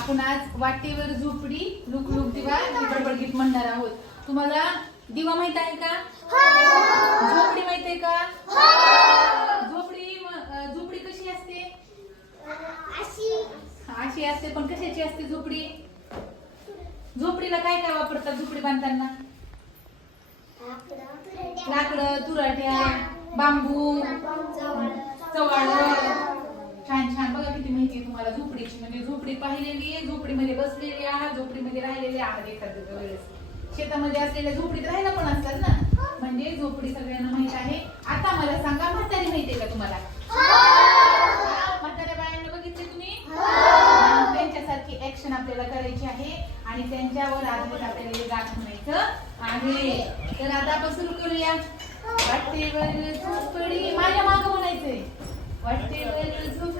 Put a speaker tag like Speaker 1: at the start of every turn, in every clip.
Speaker 1: आपण आज वाटेवर झोपडी लुक लुक दिवा गडबडगीत म्हणणार आहोत. तुम्हाला दिवा माहीत आहे का? हो. झोपडी माहीत आहे का? हो. झोपडी झोपडी कशी असते? अशी. असते पण कशाची असते झोपडी? झोपडीला काय काय वापरतात झोपडी बांधताना? लाकडं. तुराट्या बांबू चवाळ झोपडी पाहिलेली आहे झोपडीमध्ये बसलेली आहात झोपडीमध्ये राहिलेली आहात एखाद्या वेळेस. शेतामध्ये असलेल्या झोपडीत राहिला पण असतात ना? म्हणजे झोपडी सगळ्यांना माहीत आहे. आता मला सांगा म्हातारी माहितीये का तुम्हाला? म्हाताऱ्या बायांना बघितले तुम्ही? त्यांच्यासारखी ऍक्शन आपल्याला करायची आहे आणि त्यांच्यावर आधारित आपल्याला जात म्हणायचं आहे. तर आता आपण सुरू करूया. वाटेवर झोपडी माझ्या माग म्हणायचंय. वाटेवर झोपडी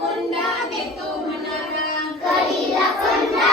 Speaker 1: कोंडा देतो
Speaker 2: मनाला कळीला कोंडा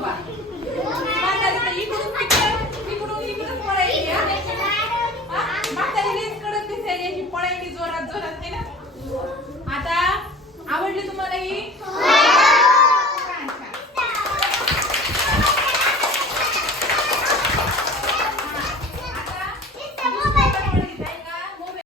Speaker 1: 吧。